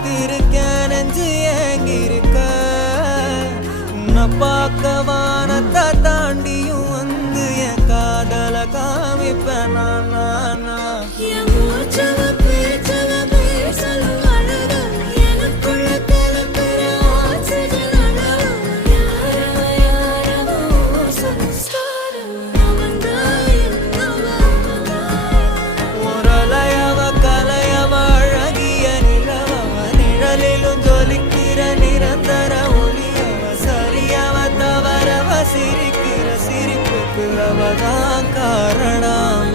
காத்திருக்க நெஞ்சு ஏங்கிருக்க உன்னை பார்க்க வானத்தை தாண்டியும் வந்து என் காதல காமிப்பேன் நான் நிரந்தர ஒளியவ சரியவ தவறவ சிரிக்கிற சிரிப்புக்கு அவதான் காரணம்